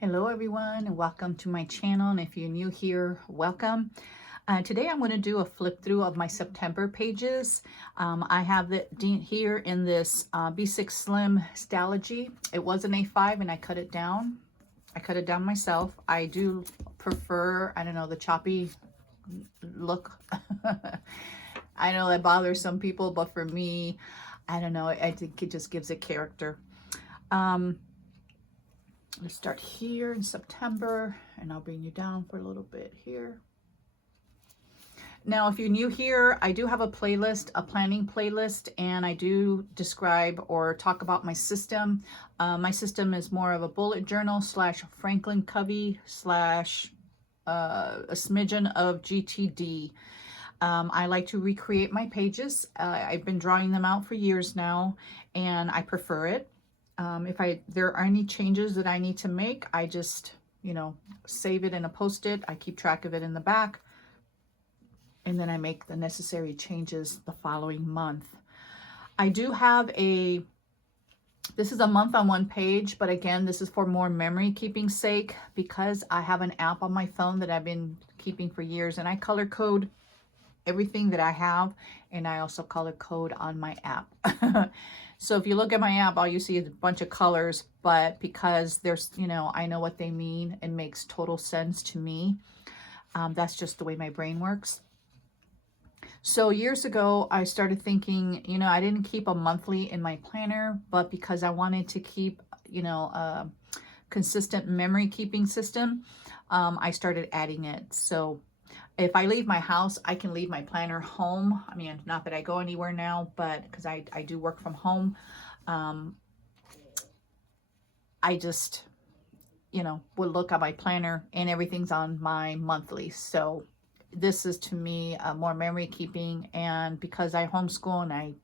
Hello everyone and welcome to my channel, and if you're new here, welcome. Today I'm going to do a flip through of my September pages. I have it here in this B6 Slim Stalogy. It was an A5 and I cut it down. I cut it down myself. I do prefer, I don't know, the choppy look. I know that bothers some people, but for me, I don't know, I think it just gives it character. Let's start here in September, and I'll bring you down for a little bit here. Now, if you're new here, I do have a playlist, a planning playlist, and I do describe or talk about my system. My system is more of a bullet journal / Franklin Covey / a smidgen of GTD. I like to recreate my pages. I've been drawing them out for years now, and I prefer it. If there are any changes that I need to make, I just, save it in a Post-it. I keep track of it in the back, and then I make the necessary changes the following month. I do have this is a month on one page, but again, this is for more memory keeping sake because I have an app on my phone that I've been keeping for years, and I color code everything that I have, and I also color code on my app. So if you look at my app, all you see is a bunch of colors, but because there's, I know what they mean, it makes total sense to me. That's just the way my brain works. So years ago, I started thinking, I didn't keep a monthly in my planner, but because I wanted to keep, a consistent memory keeping system, I started adding it. So if I leave my house, I can leave my planner home. I mean, not that I go anywhere now, but because I do work from home, I just, would look at my planner and everything's on my monthly. So this is to me more memory keeping. And because I homeschool and I,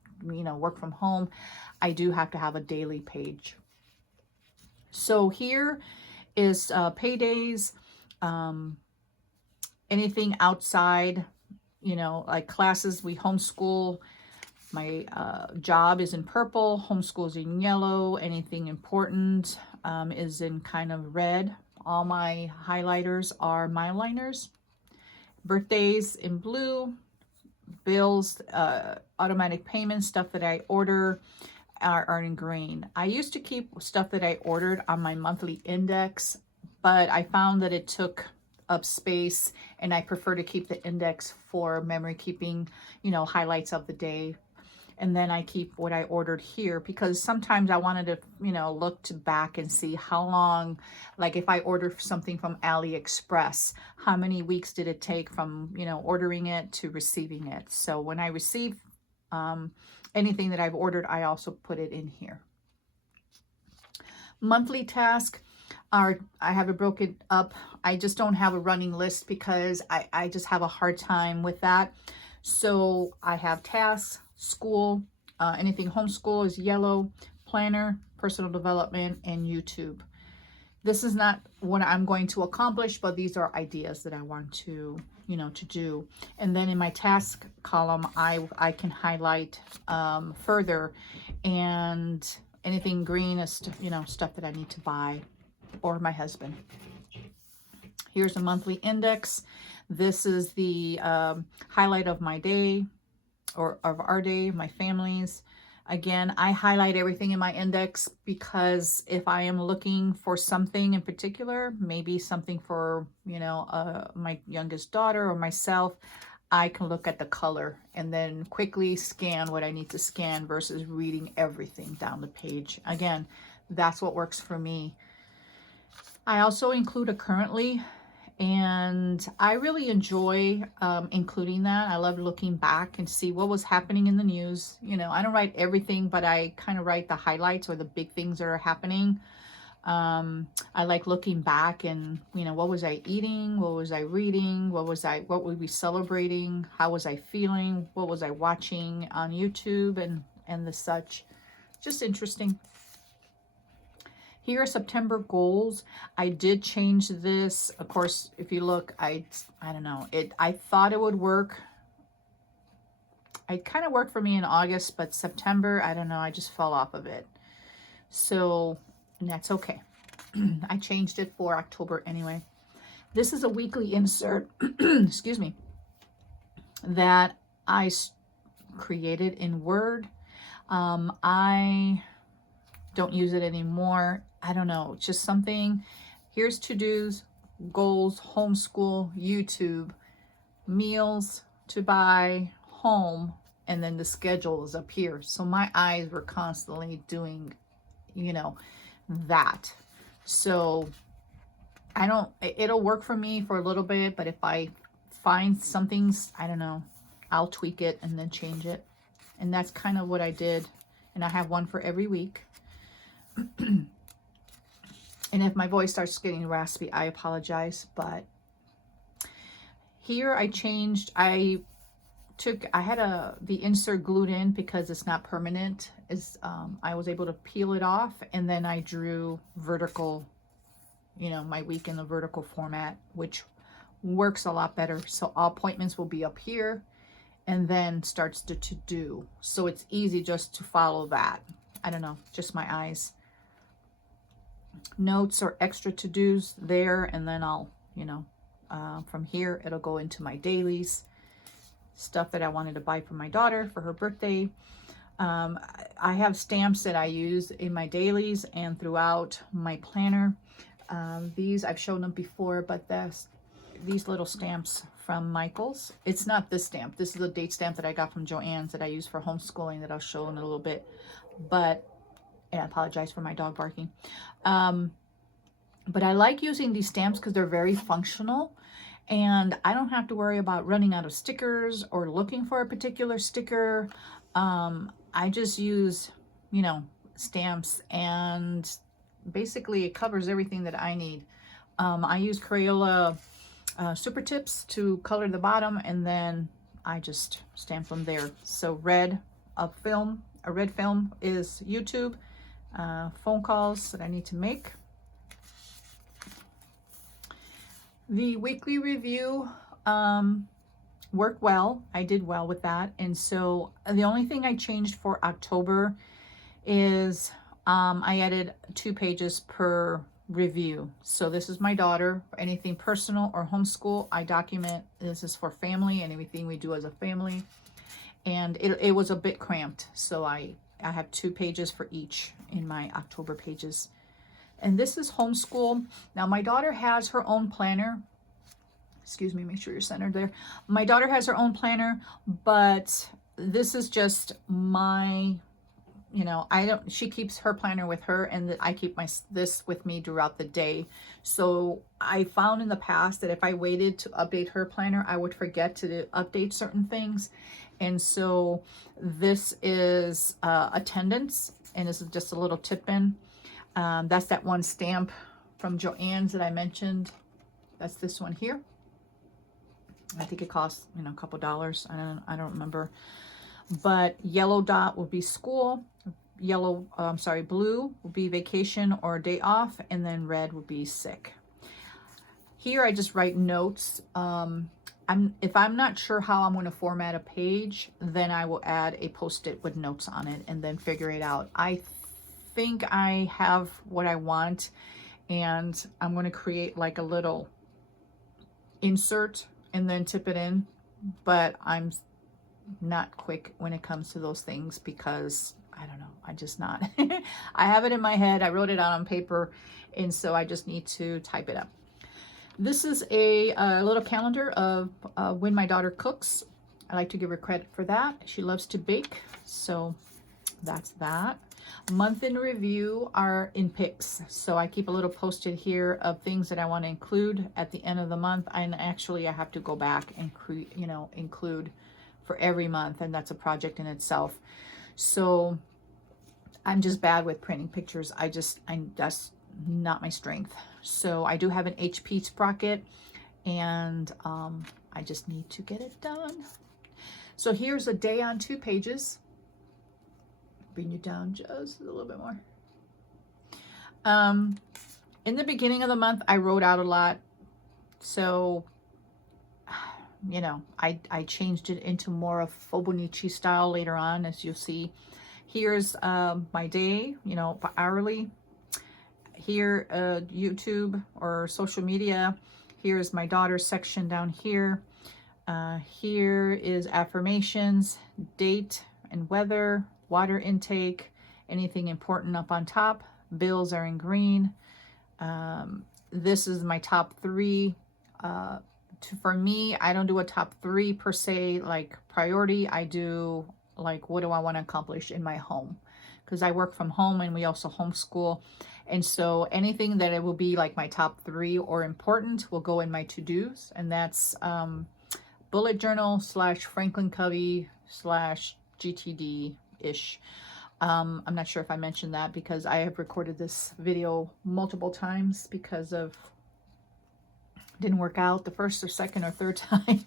work from home, I do have to have a daily page. So here is paydays, anything outside, like classes. We homeschool. My job is in purple, homeschool is in yellow, anything important is in kind of red. All my highlighters are mileliners. Birthdays in blue, bills, automatic payments, stuff that I order are in green. I used to keep stuff that I ordered on my monthly index, but I found that it took up space, and I prefer to keep the index for memory keeping, highlights of the day. And then I keep what I ordered here because sometimes I wanted to, look back and see how long, like if I order something from AliExpress, how many weeks did it take from, ordering it to receiving it. So when I receive anything that I've ordered, I also put it in here. Monthly task. I have it broken up. I just don't have a running list because I just have a hard time with that. So I have tasks, school, anything homeschool is yellow, planner, personal development, and YouTube. This is not what I'm going to accomplish, but these are ideas that I want to, to do. And then in my task column, I can highlight further, and anything green is, stuff that I need to buy, or my husband. Here's a monthly index. This is the highlight of my day, or of our day, my family's. Again, I highlight everything in my index because if I am looking for something in particular, maybe something for, my youngest daughter or myself, I can look at the color and then quickly scan what I need to scan versus reading everything down the page. Again, that's what works for me. I also include a currently, and I really enjoy including that. I love looking back and see what was happening in the news. I don't write everything, but I kind of write the highlights or the big things that are happening. I like looking back and, what was I eating? What was I reading? What were we celebrating? How was I feeling? What was I watching on YouTube and the such? Just interesting. Here are September goals. I did change this. Of course, if you look, I don't know. I thought it would work. It kind of worked for me in August, but September, I don't know. I just fell off of it. So that's okay. I changed it for October anyway. This is a weekly insert, excuse me, that I created in Word. I don't use it anymore. I don't know, just something. Here's to-dos, goals, homeschool, YouTube, meals to buy, home, and then the schedule is up here. So my eyes were constantly doing, you know, that. So it'll work for me for a little bit, but if I find something's, I don't know, I'll tweak it and then change it. And that's kind of what I did. And I have one for every week. And if my voice starts getting raspy, I apologize. But here I changed, I had the insert glued in because it's not permanent. I was able to peel it off, and then I drew vertical, you know, my week in the vertical format, which works a lot better. So all appointments will be up here, and then starts the to-do. So it's easy just to follow that. I don't know, just my eyes. Notes or extra to-dos there, and then I'll, you know, from here it'll go into my dailies, stuff that I wanted to buy for my daughter for her birthday. I have stamps that I use in my dailies and throughout my planner. These I've shown them before, but these little stamps from Michael's. It's not this stamp. This is a date stamp that I got from Joann's that I use for homeschooling that I'll show in a little bit. But, and I apologize for my dog barking. But I like using these stamps because they're very functional. And I don't have to worry about running out of stickers or looking for a particular sticker. I just use, you know, stamps, and basically it covers everything that I need. I use Crayola Super Tips to color the bottom, and then I just stamp them there. So a red film is YouTube, phone calls that I need to make. The weekly review worked well. I did well with that. And so the only thing I changed for October is I added 2 pages per review. So this is my daughter. For anything personal or homeschool, I document. This is for family and everything we do as a family. And it was a bit cramped. So I have 2 pages for each in my October pages. And this is homeschool. Now my daughter has her own planner. Excuse me, make sure you're centered there. My daughter has her own planner, but this is just my, you know, she keeps her planner with her, and I keep this with me throughout the day. So I found in the past that if I waited to update her planner, I would forget to update certain things. And so this is attendance, and this is just a little tip in. That's that one stamp from Joann's that I mentioned. That's this one here. I think it costs, you know, a couple dollars. I don't remember. But yellow dot will be school. Blue will be vacation or day off, and then red will be sick. Here I just write notes. If I'm not sure how I'm going to format a page, then I will add a post-it with notes on it and then figure it out. I think I have what I want, and I'm going to create like a little insert and then tip it in, but I'm not quick when it comes to those things because I don't know, I just not. I have it in my head, I wrote it out on paper, and so I just need to type it up. This is a little calendar of when my daughter cooks. I like to give her credit for that. She loves to bake, so that's that. Month in review are in pics, so I keep a little post-it here of things that I want to include at the end of the month. And actually I have to go back and include for every month, and that's a project in itself. So I'm just bad with printing pictures. That's not my strength. So I do have an HP sprocket, and I just need to get it done. So here's a day on 2 pages. Bring you down just a little bit more. In the beginning of the month, I wrote out a lot. So, you know, I changed it into more of Fobonichi style later on, as you'll see. Here's my day, you know, hourly. here, YouTube or social media. Here's my daughter's section down here. Here is affirmations, date and weather, water intake, anything important up on top. Bills are in green. This is my top 3. For me, I don't do a top 3 per se, like priority. I do like, what do I want to accomplish in my home? Because I work from home and we also homeschool. And so anything that it will be like my top 3 or important will go in my to-dos. And that's bullet journal / Franklin Covey / GTD-ish. I'm not sure if I mentioned that because I have recorded this video multiple times because of didn't work out the first or second or third time.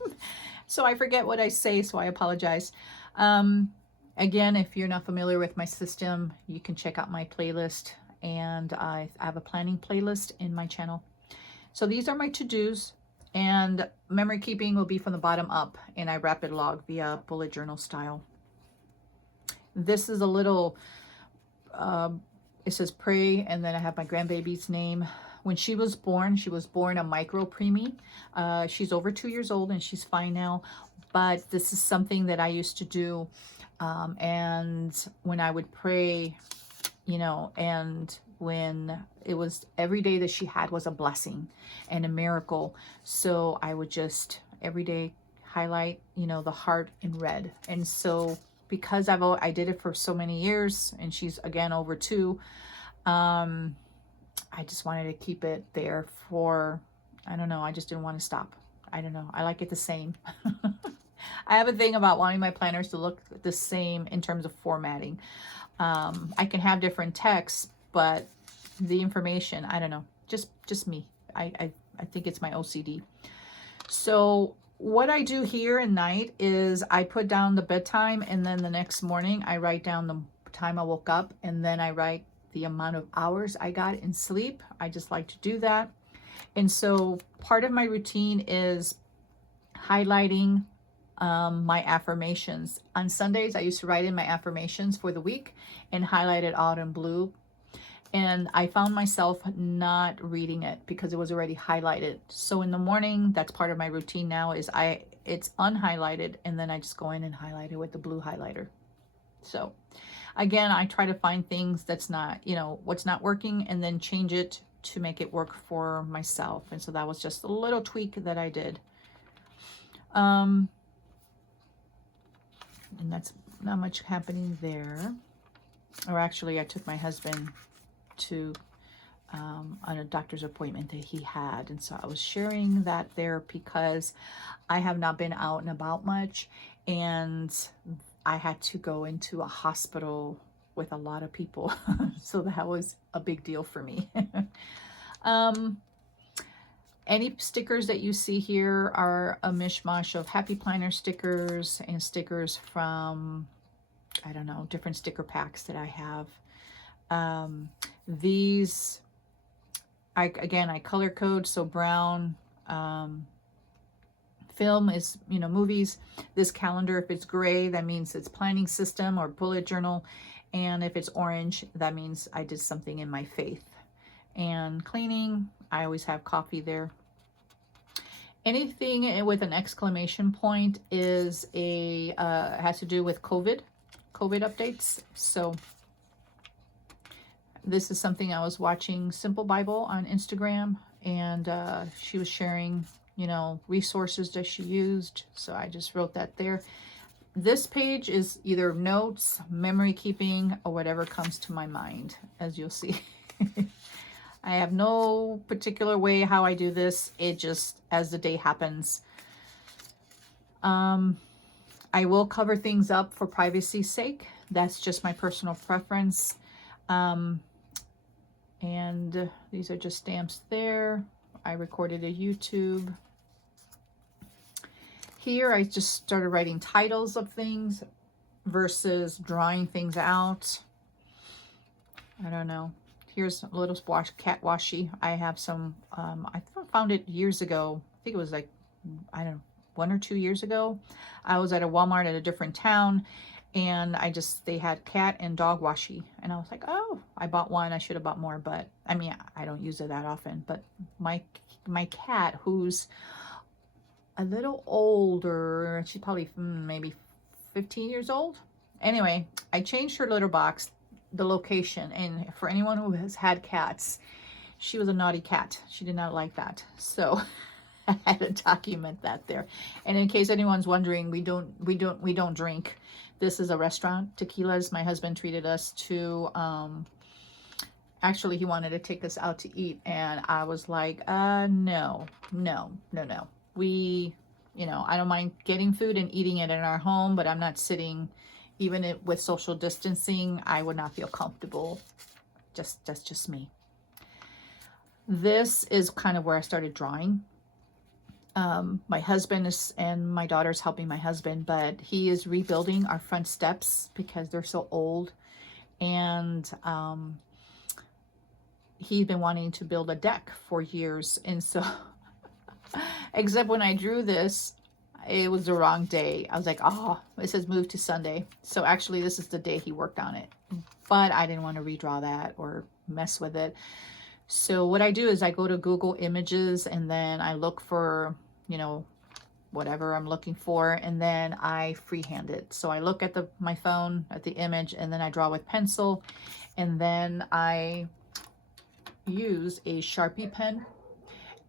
So I forget what I say, so I apologize. Again, if you're not familiar with my system, you can check out my playlist, and I have a planning playlist in my channel. So these are my to-dos, and memory keeping will be from the bottom up, and I rapid log via bullet journal style. This is a little, it says pray, and then I have my grandbaby's name. When she was born a micro preemie. She's over 2 years old and she's fine now, but this is something that I used to do. And when I would pray, you know, and when it was every day that she had was a blessing and a miracle. So I would just every day highlight, you know, the heart in red. And so because I did it for so many years, and she's again over 2, I just wanted to keep it there for, I don't know, I just didn't want to stop. I don't know. I like it the same. I have a thing about wanting my planners to look the same in terms of formatting. I can have different texts, but the information, I don't know, just me. I think it's my OCD. So what I do here at night is I put down the bedtime, and then the next morning I write down the time I woke up, and then I write the amount of hours I got in sleep. I just like to do that. And so part of my routine is highlighting my affirmations. On Sundays, I used to write in my affirmations for the week and highlight it out in blue. And I found myself not reading it because it was already highlighted. So in the morning, that's part of my routine now, is it's unhighlighted, and then I just go in and highlight it with the blue highlighter. So again, I try to find things that's not, you know, what's not working, and then change it to make it work for myself. And so that was just a little tweak that I did. And that's not much happening there. Or actually, I took my husband to on a doctor's appointment that he had. And so I was sharing that there because I have not been out and about much. And I had to go into a hospital with a lot of people. So that was a big deal for me. Any stickers that you see here are a mishmash of Happy Planner stickers and stickers from, I don't know, different sticker packs that I have. These, I color code, so brown, film is, you know, movies. This calendar, if it's gray, that means it's planning system or bullet journal. And if it's orange, that means I did something in my faith. And cleaning, I always have coffee there. Anything with an exclamation point is has to do with COVID updates. So this is something I was watching Simple Bible on Instagram, and she was sharing, you know, resources that she used. So I just wrote that there. This page is either notes, memory keeping, or whatever comes to my mind, as you'll see. I have no particular way how I do this. It just, as the day happens. I will cover things up for privacy's sake. That's just my personal preference. And these are just stamps there. I recorded a YouTube. Here, I just started writing titles of things versus drawing things out. I don't know. Here's a little cat washi. I have some, I found it years ago. I think it was like, I don't know, 1 or 2 years ago. I was at a Walmart at a different town, and they had cat and dog washi, and I was like, oh, I bought one. I should have bought more, but I mean, I don't use it that often. But my cat, who's a little older, she's probably maybe 15 years old. Anyway, I changed her litter box, the location, and for anyone who has had cats, she was a naughty cat. She did not like that, so I had to document that there. And in case anyone's wondering, we don't drink. This is a restaurant, Tequila's. My husband treated us to, actually he wanted to take us out to eat, and I was like, no. We, I don't mind getting food and eating it in our home, but I'm not sitting, even with social distancing, I would not feel comfortable. That's just me. This is kind of where I started drawing. My husband and my daughter's helping my husband, but he is rebuilding our front steps because they're so old. And he's been wanting to build a deck for years. And so, except when I drew this, it was the wrong day. I was like, oh, it says move to Sunday. So actually, this is the day he worked on it. But I didn't want to redraw that or mess with it. So what I do is I go to Google Images, and then I look for, whatever I'm looking for, and then I freehand it. So I look at my phone at the image, and then I draw with pencil, and then I use a Sharpie pen.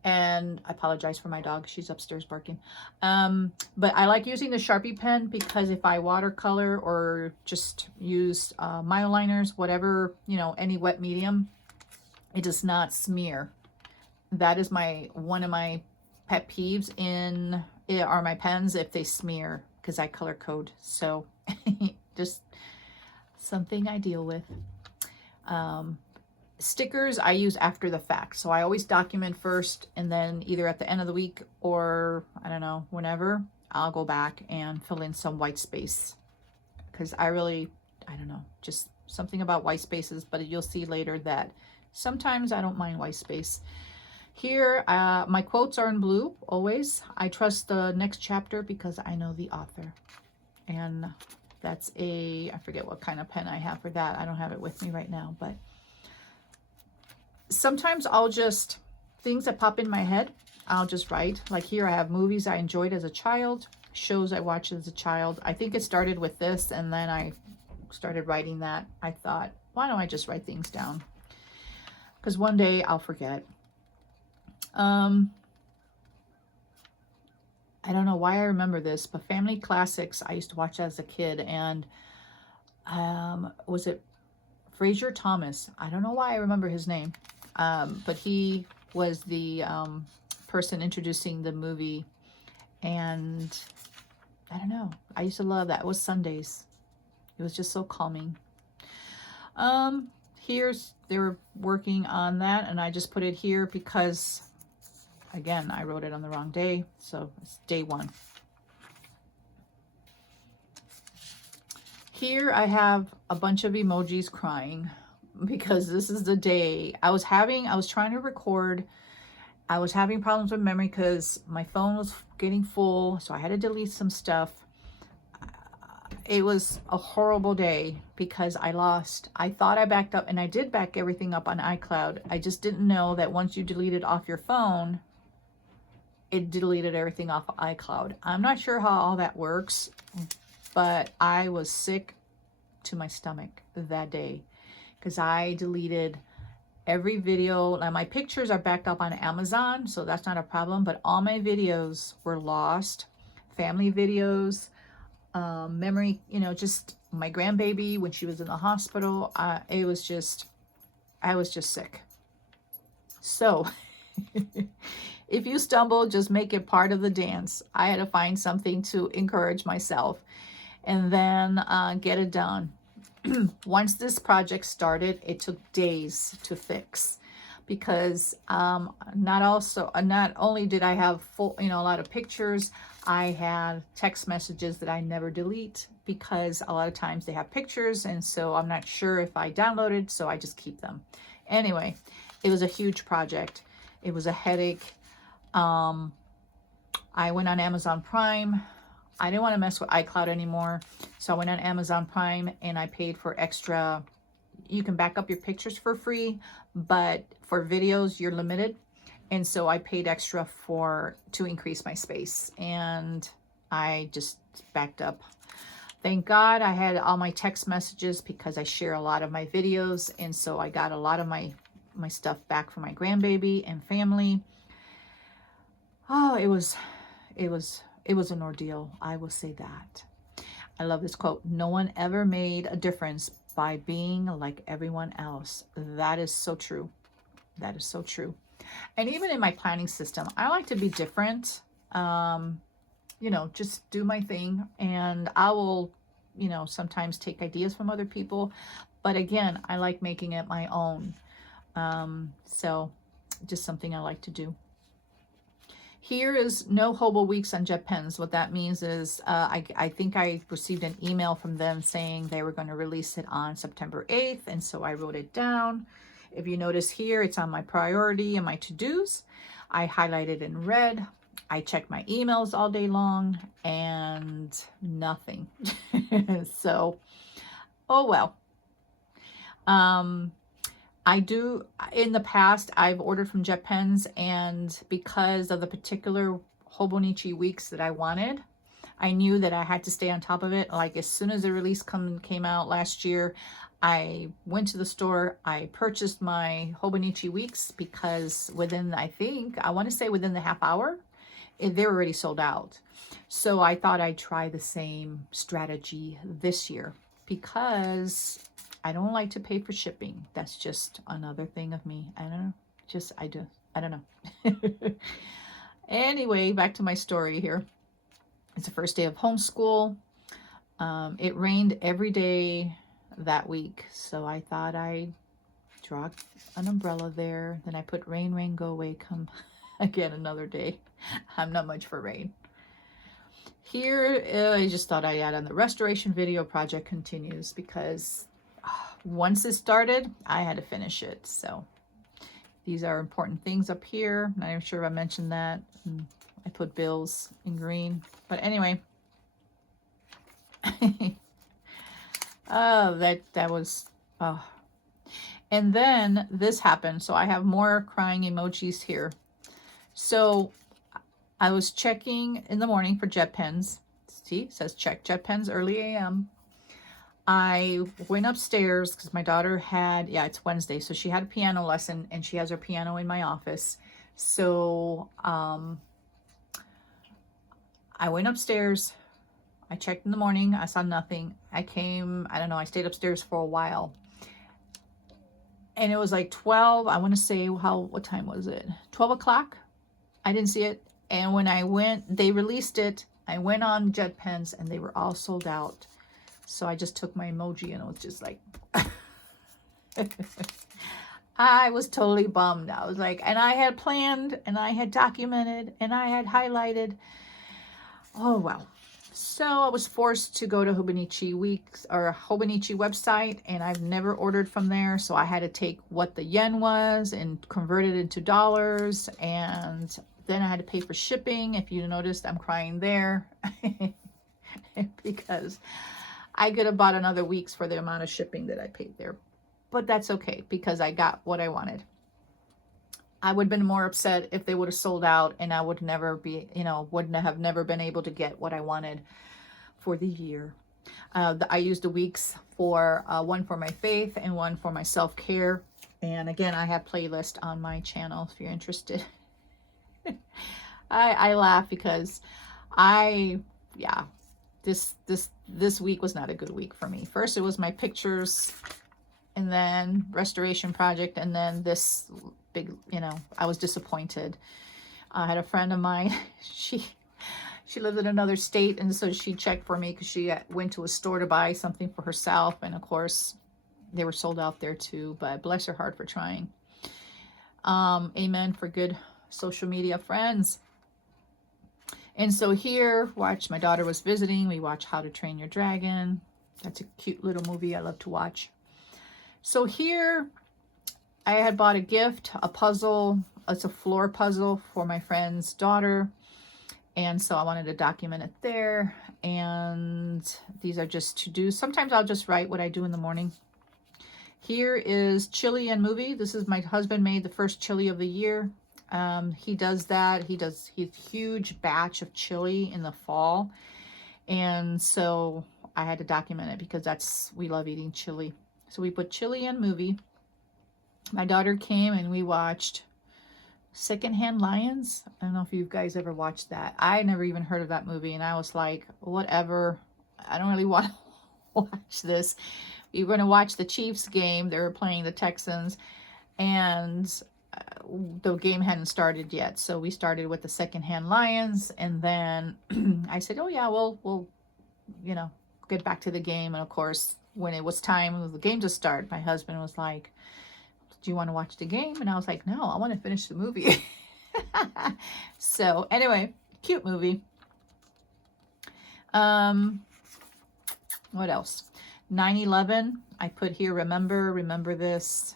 And I apologize for my dog. She's upstairs barking. But I like using the Sharpie pen because if I watercolor or just use mildliners, whatever, any wet medium, it does not smear. That is one of my pet peeves are my pens if they smear, because I color code. So just something I deal with. Stickers I use after the fact. So I always document first, and then either at the end of the week or I don't know, whenever, I'll go back and fill in some white space. Because I don't know, just something about white spaces, but you'll see later that sometimes I don't mind white space. Here, my quotes are in blue, always. I trust the next chapter because I know the author. And that's I forget what kind of pen I have for that. I don't have it with me right now, but sometimes things that pop in my head, I'll just write. Like here, I have movies I enjoyed as a child, shows I watched as a child. I think it started with this, and then I started writing that. I thought, why don't I just write things down? Because one day I'll forget. I don't know why I remember this, but family classics I used to watch as a kid, and was it Fraser Thomas? I don't know why I remember his name, but he was the person introducing the movie, and I don't know. I used to love that. It was Sundays. It was just so calming. They were working on that, and I just put it here because, again, I wrote it on the wrong day, so it's day 1. Here I have a bunch of emojis crying because this is the day I was trying to record. I was having problems with memory because my phone was getting full, so I had to delete some stuff. It was a horrible day because I thought I backed up, and I did back everything up on iCloud. I just didn't know that once you delete it off your phone, it deleted everything off of iCloud. I'm not sure how all that works, but I was sick to my stomach that day because I deleted every video. Now my pictures are backed up on Amazon, so that's not a problem, but all my videos were lost. Family videos, memory, just my grandbaby when she was in the hospital. I was just sick. So if you stumble, just make it part of the dance. I had to find something to encourage myself and then get it done. Once this project started, it took days to fix because not only did I have full, a lot of pictures, I had text messages that I never delete because a lot of times they have pictures, and so I'm not sure if I downloaded, so I just keep them. Anyway, it was a huge project. It was a headache. I went on Amazon Prime. I didn't want to mess with iCloud anymore. So I went on Amazon Prime and I paid for extra. You can back up your pictures for free, but for videos, you're limited. And so I paid extra to increase my space. And I just backed up. Thank God I had all my text messages because I share a lot of my videos. And so I got a lot of my stuff back from my grandbaby and family. Oh, it was an ordeal. I will say that. I love this quote. No one ever made a difference by being like everyone else. That is so true. That is so true. And even in my planning system, I like to be different. You know, just do my thing. And I will, you know, sometimes take ideas from other people. But again, I like making it my own. So just something I like to do. Here is no hobo weeks on JetPens. What that means is I think I received an email from them saying they were going to release it on September 8th. And so I wrote it down. If you notice here, it's on my priority and my to-dos. I highlighted in red. I check my emails all day long and nothing. So, oh well. I do, in the past, I've ordered from JetPens, and because of the particular Hobonichi weeks that I wanted, I knew that I had to stay on top of it. Like as soon as the release came out last year, I went to the store, I purchased my Hobonichi weeks because within, I want to say within the half hour, they were already sold out. So I thought I'd try the same strategy this year because I don't like to pay for shipping. That's just another thing of me. I don't know. I don't know. Anyway, back to my story here. It's the first day of homeschool. It rained every day that week. So I thought I'd draw an umbrella there. Then I put rain, rain, go away, come again another day. I'm not much for rain. Here, I just thought I'd add on the restoration video project continues because once it started, I had to finish it. So these are important things up here. I'm not even sure if I mentioned that. I put bills in green. But anyway. Oh, that was... Oh. And then this happened. So I have more crying emojis here. So I was checking in the morning for JetPens. See, it says check JetPens early AM. I went upstairs because my daughter had, it's Wednesday, so she had a piano lesson and she has her piano in my office. So I went upstairs. I checked in the morning. I saw nothing. I stayed upstairs for a while. And it was like 12, I want to say, what time was it? 12 o'clock? I didn't see it. And when I went, they released it. I went on JetPens and they were all sold out. So I just took my emoji and it was just like, I was totally bummed. I was like, and I had planned and I had documented and I had highlighted. Oh, well. So I was forced to go to Hobonichi Weeks or Hobonichi website, and I've never ordered from there. So I had to take what the yen was and convert it into dollars. And then I had to pay for shipping. If you noticed, I'm crying there because I could have bought another week's for the amount of shipping that I paid there. But that's okay because I got what I wanted. I would have been more upset if they would have sold out and I would never be, wouldn't have never been able to get what I wanted for the year. I used the weeks for one for my faith and one for my self-care. And again, I have playlist on my channel if you're interested. I laugh because this week was not a good week for me. First, it was my pictures and then restoration project. And then this big, I was disappointed. I had a friend of mine, she lived in another state. And so she checked for me because she went to a store to buy something for herself. And of course they were sold out there too, but bless her heart for trying. Amen for good social media friends. And so here, my daughter was visiting. We watched How to Train Your Dragon. That's a cute little movie I love to watch. So here, I had bought a gift, a puzzle. It's a floor puzzle for my friend's daughter. And so I wanted to document it there. And these are just to-dos. Sometimes I'll just write what I do in the morning. Here is chili and movie. This is my husband made the first chili of the year. He does that. He does his huge batch of chili in the fall. And so I had to document it because we love eating chili. So we put chili and movie. My daughter came and we watched Secondhand Lions. I don't know if you guys ever watched that. I never even heard of that movie. And I was like, whatever. I don't really want to watch this. We were going to watch the Chiefs game. They were playing the Texans. And the game hadn't started yet. So we started with the Secondhand Lions. And then I said, oh yeah, we'll, get back to the game. And of course, when it was time for the game to start, my husband was like, do you want to watch the game? And I was like, no, I want to finish the movie. So anyway, cute movie. What else? 9/11. I put here, remember this.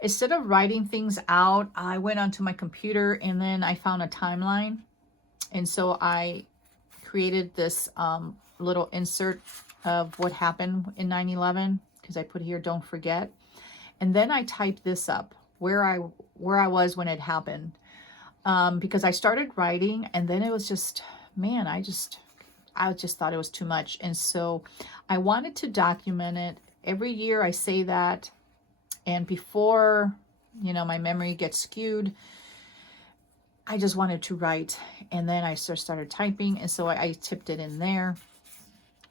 Instead of writing things out, I went onto my computer and then I found a timeline. And so I created this little insert of what happened in 9/11, because I put here, don't forget. And then I typed this up, where I was when it happened. Because I started writing and then it was just, man, I just thought it was too much. And so I wanted to document it. Every year I say that. And before, my memory gets skewed, I just wanted to write. And then I started typing. And so I tipped it in there.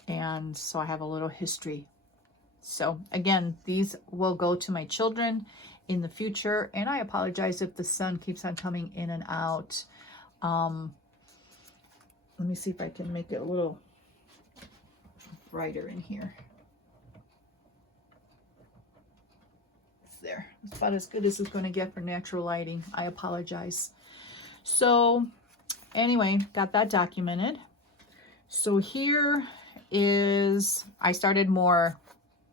And so I have a little history. So again, these will go to my children in the future. And I apologize if the sun keeps on coming in and out. Let me see if I can make it a little brighter in here. It's there. It's about as good as it's going to get for natural lighting. I apologize. So anyway, got that documented. So here is, I started more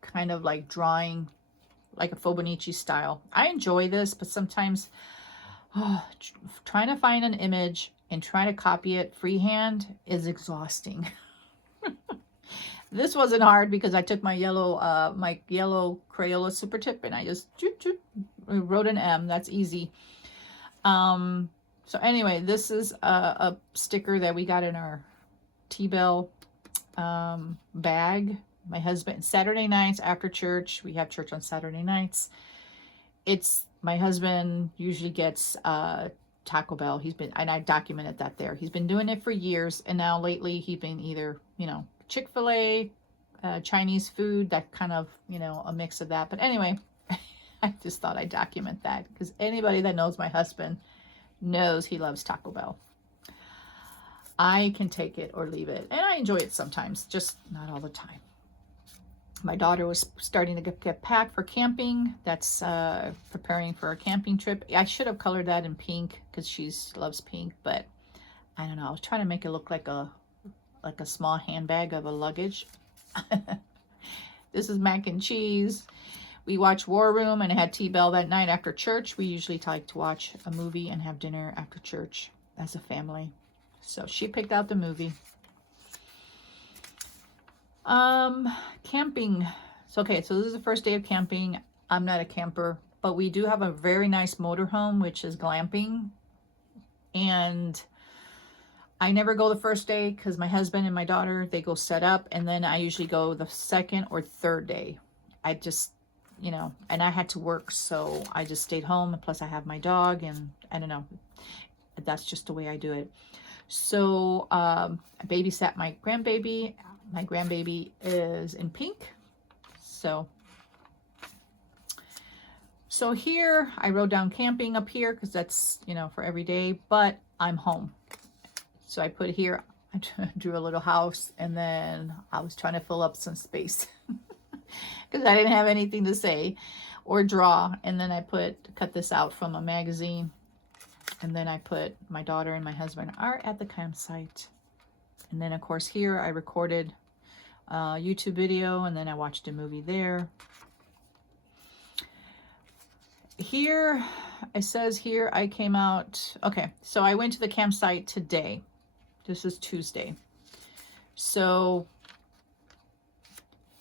kind of like drawing like a Fibonacci style. I enjoy this, but sometimes trying to find an image and trying to copy it freehand is exhausting. This wasn't hard because I took my yellow Crayola Super Tip and I just wrote an M. That's easy. So anyway, this is a sticker that we got in our T-Bell bag. My husband, Saturday nights after church, we have church on Saturday nights. My husband usually gets Taco Bell. And I documented that there. He's been doing it for years, and now lately he's been either, Chick-fil-A, Chinese food, that kind of, a mix of that. But anyway, I just thought I'd document that because anybody that knows my husband knows he loves Taco Bell. I can take it or leave it, and I enjoy it sometimes, just not all the time. My daughter was starting to get packed for camping. That's preparing for a camping trip. I should have colored that in pink because she loves pink, but I don't know. I was trying to make it look like a small handbag of a luggage. This is mac and cheese. We watched War Room and I had T-Bell that night after church. We usually like to watch a movie and have dinner after church as a family. So she picked out the movie. Camping. So this is the first day of camping. I'm not a camper, but we do have a very nice motorhome, which is glamping. And I never go the first day because my husband and my daughter, they go set up. And then I usually go the second or third day. I just, and I had to work. So I just stayed home. And plus I have my dog and I don't know. That's just the way I do it. So I babysat my grandbaby. My grandbaby is in pink. So here I wrote down camping up here because that's, for every day, but I'm home. So I put here, I drew a little house and then I was trying to fill up some space because I didn't have anything to say or draw. And then I cut this out from a magazine. And then I put my daughter and my husband are at the campsite. And then of course here I recorded a YouTube video and then I watched a movie there. Here, it says here I came out. Okay, so I went to the campsite today This is Tuesday. So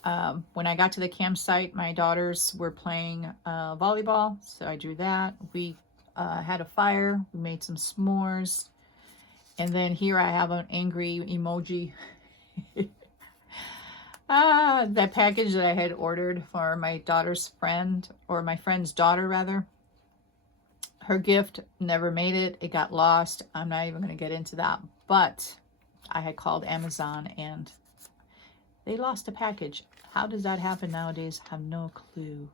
when I got to the campsite, my daughters were playing volleyball, so I drew that. We had a fire. We made some s'mores. And then here I have an angry emoji. That package that I had ordered for my daughter's friend, or my friend's daughter rather. Her gift never made it. It got lost. I'm not even going to get into that. But I had called Amazon and they lost a package. How does that happen nowadays? I have no clue.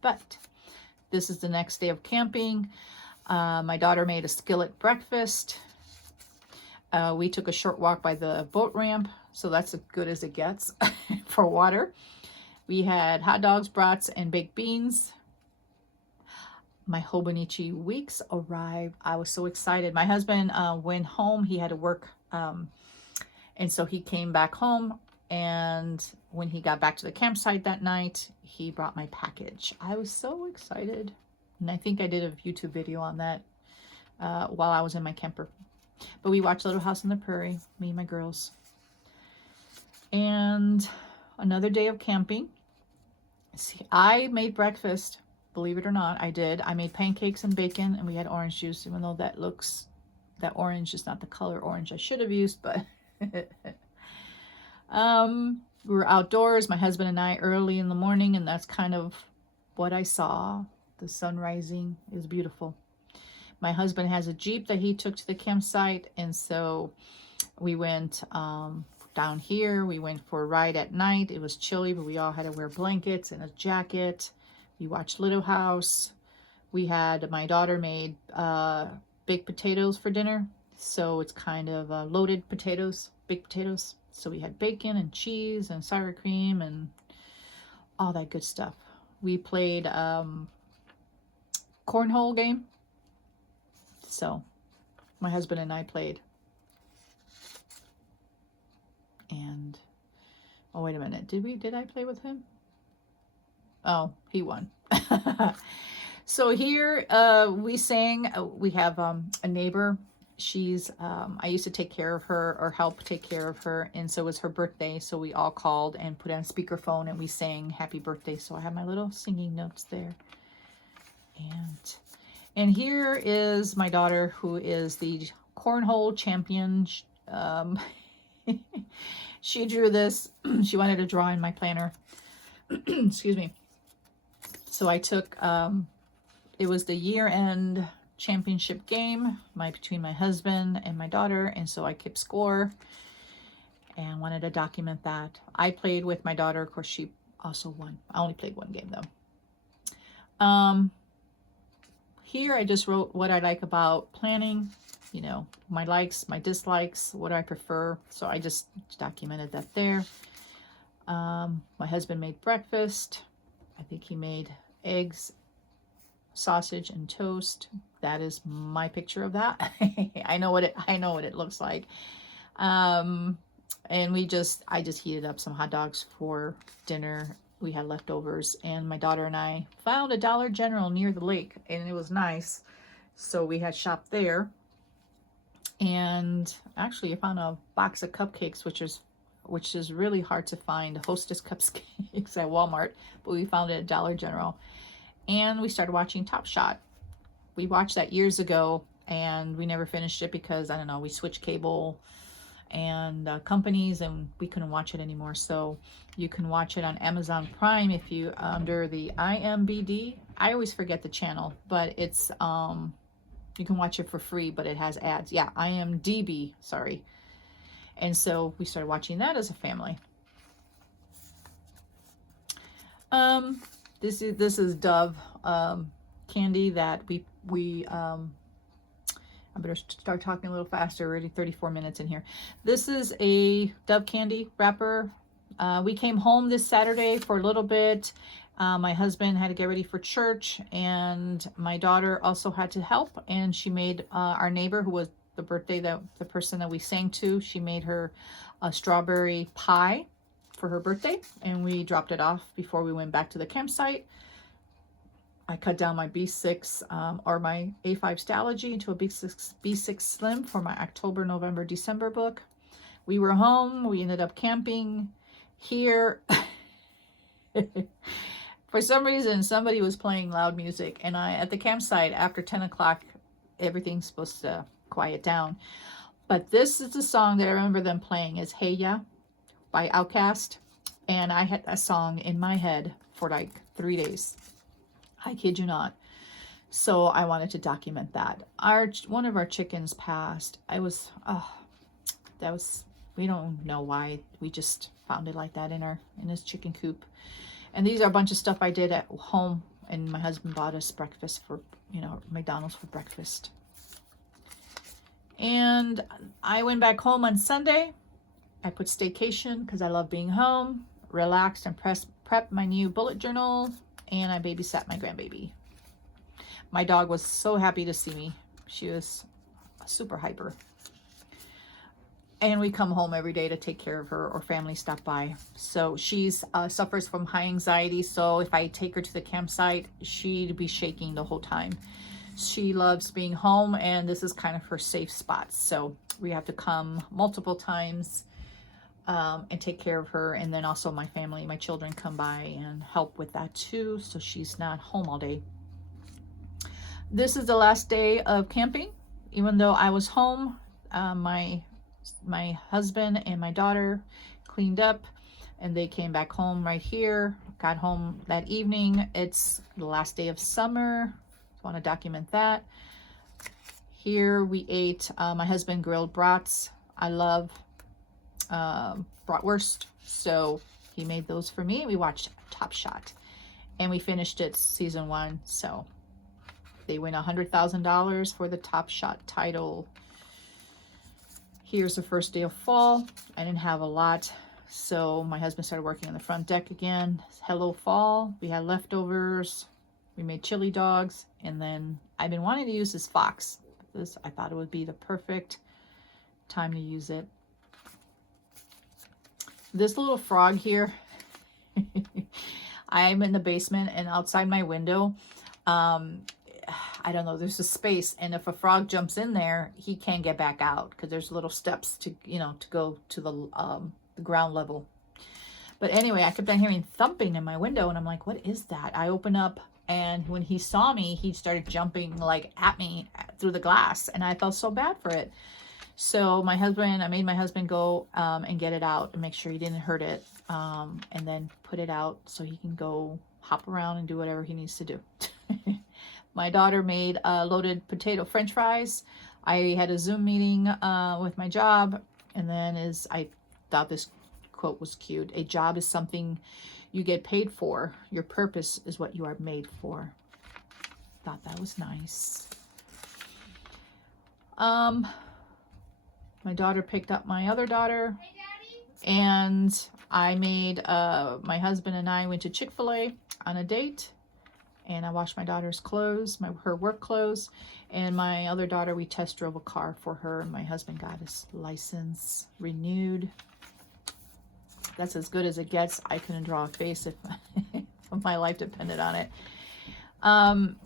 But this is the next day of camping. My daughter made a skillet breakfast. We took a short walk by the boat ramp, so that's as good as it gets for water. We had hot dogs, brats, and baked beans. My Hobonichi weeks arrived. I was so excited. My husband went home. He had to work, and so he came back home. And when he got back to the campsite that night, he brought my package. I was so excited. And I think I did a YouTube video on that while I was in my camper. But we watched Little House on the Prairie, me and my girls. And another day of camping. See, I made breakfast. Believe it or not, I did. I made pancakes and bacon, and we had orange juice, even though that orange is not the color orange I should have used, but we were outdoors, my husband and I, early in the morning, and that's kind of what I saw. The sun rising. It was beautiful. My husband has a Jeep that he took to the campsite, and so we went down here. We went for a ride at night. It was chilly, but we all had to wear blankets and a jacket. We watched Little House. My daughter made baked potatoes for dinner, so it's kind of loaded potatoes, baked potatoes. So we had bacon and cheese and sour cream and all that good stuff. We played cornhole game. So my husband and I played. And oh, wait a minute. Did I play with him? Oh, he won. So here we sang. We have a neighbor. She's I used to take care of her, or help take care of her, and so it was her birthday, so we all called and put on speakerphone and we sang happy birthday. So I have my little singing notes there. And here is my daughter, who is the cornhole champion. She drew this. She wanted to draw in my planner. Excuse me. So I took, it was the year-end championship game between my husband and my daughter, and so I kept score and wanted to document that. I played with my daughter. Of course, she also won. I only played one game, though. Here I just wrote what I like about planning, you know, my likes, my dislikes, what I prefer. So I just documented that there. My husband made breakfast. I think he made eggs, sausage, and toast. That is my picture of that. I know what it looks like. And I just heated up some hot dogs for dinner. We had leftovers, and my daughter and I found a Dollar General near the lake, and it was nice. So we had shopped there. And actually I found a box of cupcakes, which is really hard to find, Hostess cupcakes at Walmart, but we found it at Dollar General. And we started watching Top Shot. We watched that years ago, and we never finished it because, I don't know, we switched cable and companies, and we couldn't watch it anymore. So you can watch it on Amazon Prime if you under the IMBD. I always forget the channel, but it's you can watch it for free, but it has ads. Yeah, IMDb, sorry. And so we started watching that as a family. This is Dove candy that we I better start talking a little faster. Already 34 minutes in here. This is a Dove candy wrapper. We came home this Saturday for a little bit. My husband had to get ready for church, and my daughter also had to help, and she made our neighbor, who was the person that we sang to, she made her a strawberry pie for her birthday, and we dropped it off before we went back to the campsite. I cut down my B6 or my A5 Stalogy into a B6 Slim for my October, November, December book. We were home. We ended up camping here. For some reason, somebody was playing loud music, and at the campsite after 10 o'clock, everything's supposed to quiet down. But this is the song that I remember them playing is Hey Ya by Outkast. And I had a song in my head for like 3 days. I kid you not. So I wanted to document that. One of our chickens passed. We don't know why. We just found it like that in his chicken coop. And these are a bunch of stuff I did at home, and my husband bought us breakfast for, McDonald's for breakfast. And I went back home on Sunday. I put staycation because I love being home, relaxed and prep my new bullet journal, and I babysat my grandbaby. My dog was so happy to see me. She was super hyper. And we come home every day to take care of her, or family stop by. So she's suffers from high anxiety. So if I take her to the campsite, she'd be shaking the whole time. She loves being home, and this is kind of her safe spot. So we have to come multiple times and take care of her. And then also my family, my children come by and help with that too. So she's not home all day. This is the last day of camping. Even though I was home, my husband and my daughter cleaned up, and they came back home right here. Got home that evening. It's the last day of summer. Want to document that. Here we ate, my husband grilled brats. I love bratwurst, so he made those for me. We watched Top Shot, and we finished it season 1. So they win $100,000 for the Top Shot title. Here's the first day of fall. I didn't have a lot, so my husband started working on the front deck again. Hello fall. We had leftovers. We made chili dogs, and then I've been wanting to use this fox. I thought it would be the perfect time to use it. This little frog here, I'm in the basement, and outside my window, I don't know, there's a space, and if a frog jumps in there, he can't get back out because there's little steps to go to the ground level. But anyway, I kept on hearing thumping in my window, and I'm like, what is that? I open up, and when he saw me, he started jumping like at me through the glass, and I felt so bad for it. So I made my husband go and get it out and make sure he didn't hurt it, and then put it out so he can go hop around and do whatever he needs to do. My daughter made loaded potato French fries. I had a Zoom meeting with my job, and then I thought this quote was cute. A job is something you get paid for. Your purpose is what you are made for. Thought that was nice. My daughter picked up my other daughter, and I made, my husband and I went to Chick-fil-A on a date, and I washed my daughter's clothes, her work clothes, and my other daughter, we test drove a car for her, and my husband got his license renewed. That's as good as it gets. I couldn't draw a face if my life depended on it.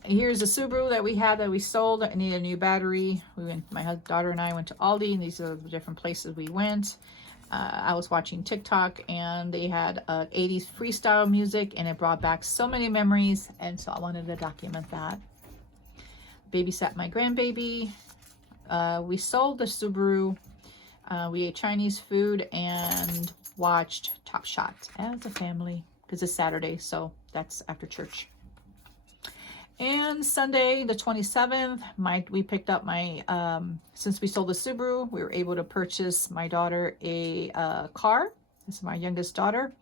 Here's a Subaru that we had that we sold. I needed a new battery. My daughter and I went to Aldi, and these are the different places we went. I was watching TikTok, and they had 80s freestyle music, and it brought back so many memories, and so I wanted to document that. Babysat my grandbaby. We sold the Subaru. We ate Chinese food and watched Top Shot as a family because it's Saturday, so that's after church. And Sunday, the 27th, we picked up since we sold the Subaru, we were able to purchase my daughter a car. This is my youngest daughter.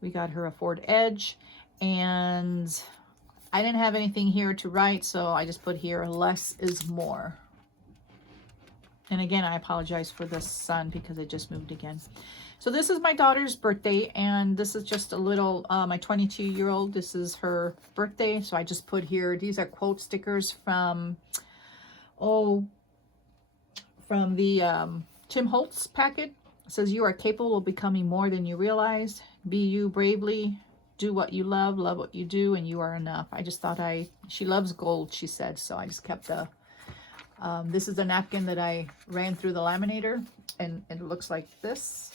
We got her a Ford Edge, and I didn't have anything here to write, so I just put here, less is more. And again, I apologize for the sun because it just moved again. So this is my daughter's birthday, and this is just a little, my 22-year-old, this is her birthday. So I just put here, these are quote stickers from the Tim Holtz packet. It says, you are capable of becoming more than you realize. Be you bravely. do what you love what you do, and you are enough. I just thought she loves gold, she said. So I just kept the, this is a napkin that I ran through the laminator, and it looks like this.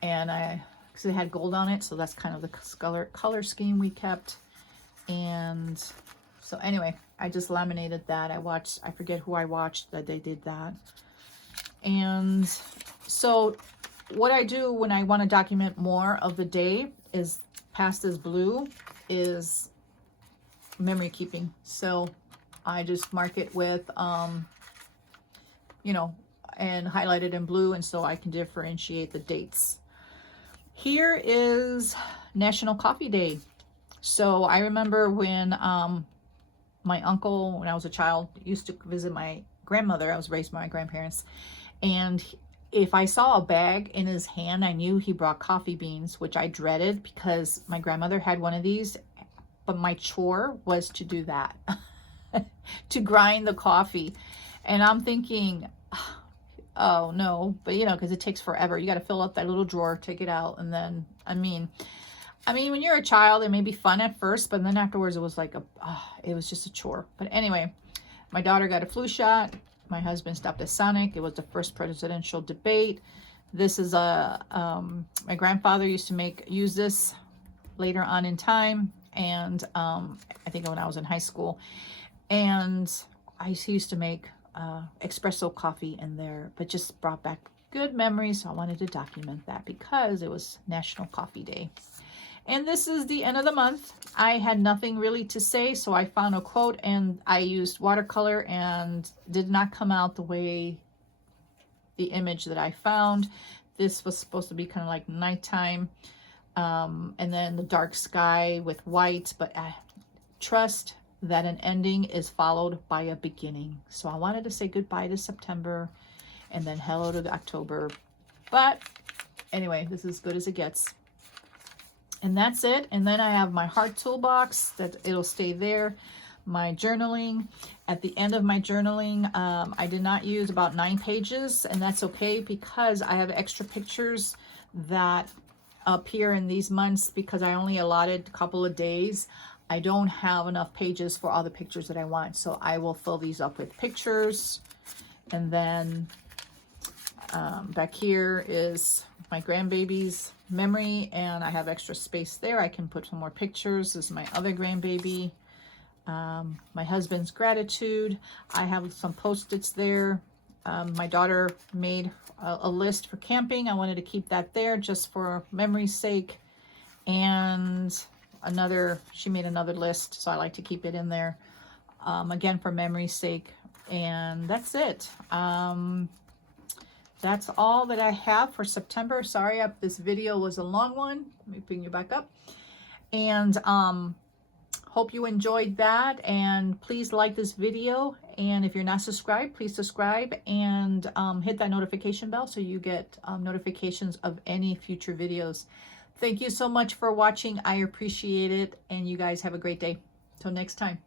And because it had gold on it, so that's kind of the color scheme we kept. And so anyway, I just laminated that. I forget who I watched that they did that. And so what I do when I want to document more of the day is, past this blue, is memory keeping. So I just mark it with, you know, and highlight it in blue, and so I can differentiate the dates. Here is National Coffee Day. So I remember when my uncle, when I was a child, used to visit my grandmother. I was raised by my grandparents. And if I saw a bag in his hand, I knew he brought coffee beans, which I dreaded because my grandmother had one of these. But my chore was to do that, to grind the coffee. And I'm thinking, oh no, but you know, because it takes forever. You got to fill up that little drawer, take it out, and then, I mean, when you're a child, it may be fun at first, but then afterwards it was like it was just a chore. But anyway, my daughter got a flu shot. My husband stopped at Sonic. It was the first presidential debate. This is my grandfather used to use this later on in time, and I think when I was in high school, and he used to make espresso coffee in there, but just brought back good memories. So I wanted to document that because it was National Coffee Day. And this is the end of the month. I had nothing really to say, so I found a quote, and I used watercolor, and did not come out the way the image that I found. This was supposed to be kind of like nighttime, and then the dark sky with white, but trust that an ending is followed by a beginning. So I wanted to say goodbye to September and then hello to October. But anyway, this is as good as it gets. And that's it. And then I have my heart toolbox that it'll stay there. My journaling. At the end of my journaling, I did not use about 9 pages, and that's okay because I have extra pictures that appear in these months because I only allotted a couple of days. I don't have enough pages for all the pictures that I want, so I will fill these up with pictures. And then back here is my grandbaby's memory, and I have extra space there. I can put some more pictures. This is my other grandbaby. My husband's gratitude. I have some Post-its there. My daughter made a list for camping. I wanted to keep that there just for memory's sake. And she made another list, so I like to keep it in there, again, for memory's sake. And that's it. That's all that I have for September. Sorry if this video was a long one. Let me bring you back up. And hope you enjoyed that. And please like this video. And if you're not subscribed, please subscribe and hit that notification bell so you get notifications of any future videos. Thank you so much for watching. I appreciate it. And you guys have a great day. Till next time.